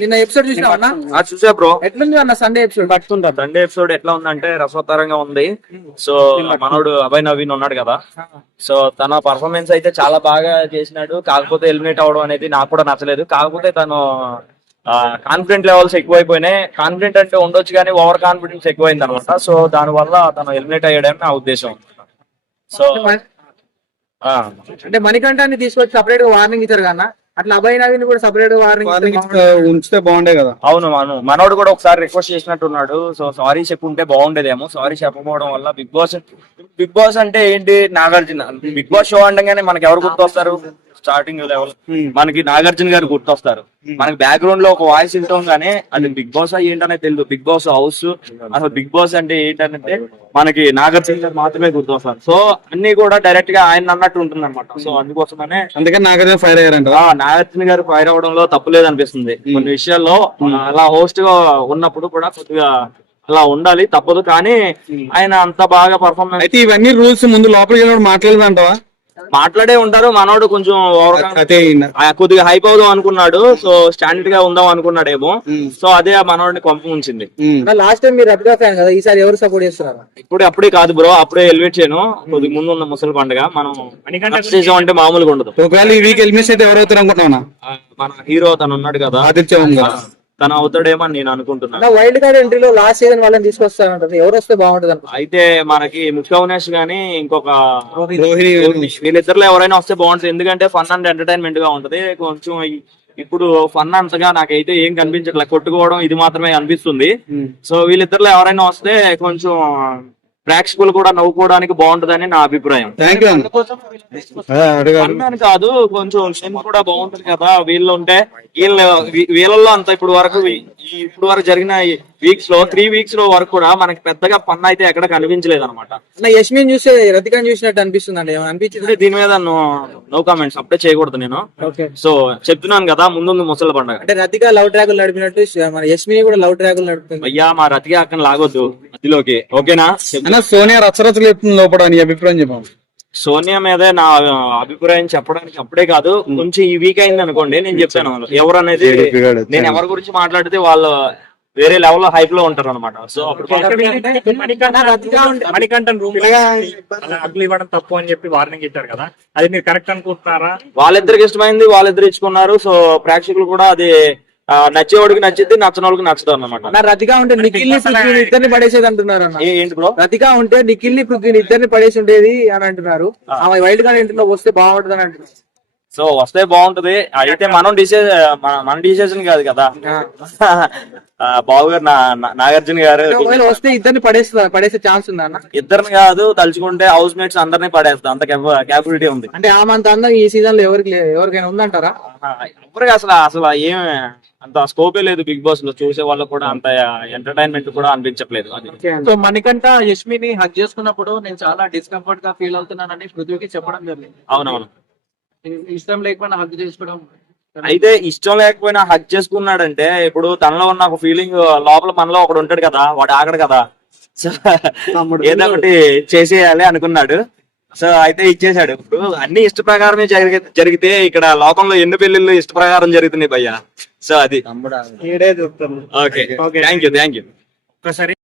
నిన్న ఎపిసోడ్ చూసినావన్నా? చూసా బ్రో. ఎట్లుంది అన్న సండే ఎపిసోడ్? సండే ఎపిసోడ్ ఎట్లా ఉందంటే రసవత్తరంగా ఉంది. సో మనోడు అభయ్ నవీన్ ఉన్నాడు కదా, సో తన పర్ఫార్మెన్స్ అయితే చాలా బాగా చేసినాడు. కాకపోతే ఎలిమినేట్ అవడం అనేది నాకు కూడా నచ్చలేదు. కాకపోతే తను కాన్ఫిడెంట్ లెవెల్స్ ఎక్కువైపోయినాయి. కాన్ఫిడెంట్ అంటే ఉండొచ్చు కానీ ఓవర్ కాన్ఫిడెన్స్ ఎక్కువైంది అనమాట. సో దాని వల్ల తను ఎలిమినేట్ అయ్యాడని నా ఉద్దేశం. సో అంటే మణికంఠాన్ని తీసుకొచ్చి సపరేట్ గా వార్నింగ్ ఇచ్చారు కన్నా, అట్లా అభయ్ నవీన్ కూడా సపరేట్ గా వార్నింగ్ ఉంచితే బాగుండే కదా. అవును, మనోడు కూడా ఒకసారి రిక్వెస్ట్ చేసినట్టున్నాడు. సో సారీ చెప్పుంటే బాగుండేదేమో. సారీ చెప్పకపోవడం వల్ల బిగ్ బాస్ అంటే ఏంటి, నాగార్జున బిగ్ బాస్ షో అనగానే మనకి ఎవరు గుర్తొస్తారు? స్టార్టింగ్ లెవెల్ మనకి నాగార్జున గారు గుర్తొస్తారు. మనకి బ్యాక్గ్రౌండ్ లో ఒక వాయిస్ వింటాం కానీ అది బిగ్ బాస్ ఏంటనే తెలియదు. బిగ్ బాస్ హౌస్ అసలు బిగ్ బాస్ అంటే ఏంటంటే మనకి నాగార్జున గారు మాత్రమే గుర్తొస్తారు. సో అన్ని కూడా డైరెక్ట్ గా ఆయన అన్నట్టు ఉంటుంది అనమాట. సో అందుకోసమనే అందుకని నాగార్జున ఫైర్ అయ్యారంట. నాగార్జున గారు ఫైర్ అవడంలో తప్పులేదు అనిపిస్తుంది. కొన్ని విషయాల్లో అలా హోస్ట్ గా ఉన్నప్పుడు కూడా కొద్దిగా అలా ఉండాలి, తప్పదు. కానీ ఆయన అంత బాగా పర్ఫార్మెన్స్ అయితే ఇవన్నీ రూల్స్ ముందు లోపలికి మాట్లాడదంటావా? మాట్లాడే ఉంటారు. మనోడు కొంచెం కొద్దిగా హైప్ అవుదాం అనుకున్నాడు. సో స్టాండర్డ్ గా ఉందాం అనుకున్నాడేమో. సో అదే మనోడిని కొంప ఉంచింది. లాస్ట్ టైం మీరు రద్దుగా ఫ్యాన్ కదా, ఈసారి ఎవరు సపోర్ట్ చేస్తున్నారు? ఇప్పుడు అప్పుడే కాదు బ్రో, అప్పుడే ఎలివేట్ చేయను. కొద్దిగా ముందు ఉన్న ముసలి పండుగ మనం చేసాం అంటే మామూలుగా ఉండదు. ఒకవేళ ఈ వీక్ ఎలిమినేషన్ అయితే ఎవరు అవుతారు అనుకుంటున్నా? మన హీరో తను ఉన్నాడు కదా, ఆదిత్య, తను అవుతాడేమో అని నేను అనుకుంటున్నాను. వైల్డ్ కార్డ్ ఎంట్రీలో లాస్ట్ సీజన్ వాళ్ళని తీసుకొస్తారంటారు, ఎవరు వస్తే బాగుంటుంది అనుకుంటున్నారు? అయితే మనకి ముఖ్య ఉనేష్ గానీ ఇంకొక రోహిణి, వీళ్ళిద్దరులో ఎవరైనా వస్తే బాగుంటుంది. ఎందుకంటే ఫన్ అండ్ ఎంటర్టైన్మెంట్ గా ఉంటది. కొంచెం ఇప్పుడు ఫన్ అంతగా నాకైతే ఏం కనిపించట్లేదు, కొట్టుకోవడం ఇది మాత్రమే అనిపిస్తుంది. సో వీళ్ళిద్దరులో ఎవరైనా వస్తే కొంచెం ప్రేక్షకులు కూడా నవ్వుకోవడానికి బాగుంటదని నా అభిప్రాయం. అన్నాను కాదు, కొంచెం సినిమా కూడా బాగుంటుంది కదా. వీళ్ళు ఉంటే వీళ్ళల్లో అంత ఇప్పుడు వరకు జరిగిన వీక్స్ లో 3 వీక్స్ లో వరకు కూడా మనకి పెద్దగా పన్ను అయితే ఎక్కడ కనిపించలేదు అనమాట. యశ్మిన్ చూసే రతికాని చూసినట్టు అనిపిస్తుంది అండి, అనిపించింది? దీని మీద నో కామెంట్స్ అప్పుడే చేయకూడదు నేను. సో చెప్తున్నాను కదా, ముందు ముసలి పండుగ అంటే రతిక లవ్ ట్రాకులు నడిపినట్టు మన యశ్మిని కూడా లవ్ ట్రాకులు నడుపుతుంది. అయ్యా మా రతిక అక్కడ లాగొద్దు మధ్యలోకి, ఓకేనా? సోనియా రచ్చరచ్చలు చెప్తుంది లోపల, నీ అభిప్రాయం చెప్పాము. సోనియా మీదే నా అభిప్రాయం చెప్పడానికి అప్పుడే కాదు, కొంచెం ఈ వీక్ అయింది అనుకోండి. నేను చెప్తాను ఎవరు అనేది, నేను ఎవరి గురించి మాట్లాడితే వాళ్ళు వేరే లెవెల్ లో హైప్ లో ఉంటారు అనమాట. సో మణికంఠన్ రూమ్ అగ్లు ఇవ్వడం తప్పు అని చెప్పి వార్నింగ్ ఇచ్చారు కదా, అది మీరు కరెక్ట్ అనుకుంటున్నారా? వాళ్ళిద్దరికి ఇష్టమైంది వాళ్ళిద్దరు ఇచ్చుకున్నారు. సో ప్రేక్షకులు కూడా అది నచ్చేవాడికి నచ్చింది, నచ్చని వాళ్ళకి నచ్చుతారు అనమాట. రతిగా ఉంటే నిఖిల్ ఇద్దరిని పడేసేది అంటున్నారు అన్న. ఏంటి బ్రో? రతిగా ఉంటే నిఖిల్ ఇద్దరిని పడేసి ఉండేది అని అంటున్నారు. ఆమె వైల్డ్ కార్డ్ ఎంట్రీలో వస్తే బాగుంటుంది అని అంటున్నారు. సో వస్తే బాగుంటది. అయితే మన డిసిజన్ కాదు కదా. బాబు గారు నాగార్జున గారు వస్తే ఇద్దరిని పడేసే ఛాన్స్ ఉందా అన్న? ఇద్దరిని కాదు, తలుచుకుంటే హౌస్ మేట్స్ అందరినీ పడేస్తా, అంత క్యాపబిలిటీ ఉంది. అంటే ఆమంత అందం ఈ సీజన్ లో ఎవరికైనా ఉందంటారా? ఎవరికి అసలు ఏమి అంత స్కోపే లేదు బిగ్ బాస్ లో. చూసే వాళ్ళకి కూడా అంత ఎంటర్టైన్మెంట్ కూడా అనిపించట్లేదు. సో మణికంఠ యశ్మిని హక్ చేసుకున్నప్పుడు నేను చాలా డిస్కంఫర్ట్ గా ఫీల్ అవుతున్నానని పృథ్వీకి చెప్పడం జరిగింది. అవునవును, ఇష్టం లేకపోయినా హక్ చేసుకోవడం. అయితే ఇష్టం లేకపోయినా హక్ చేసుకున్నాడంటే ఇప్పుడు తనలో ఉన్న ఒక ఫీలింగ్ లోపల మనలో ఒకడు ఉంటాడు కదా, వాడు ఆగడు కదా. సో ఏదో ఒకటి చేసేయాలి అనుకున్నాడు. సో అయితే ఇచ్చేసాడు. ఇప్పుడు అన్ని ఇష్ట ప్రకారమే జరిగితే ఇక్కడ లోకంలో ఎన్ని పెళ్లిళ్ళు ఇష్ట ప్రకారం జరుగుతున్నాయి భయ్యా. సో అది ఓకే, థ్యాంక్ యూ. ఒకసారి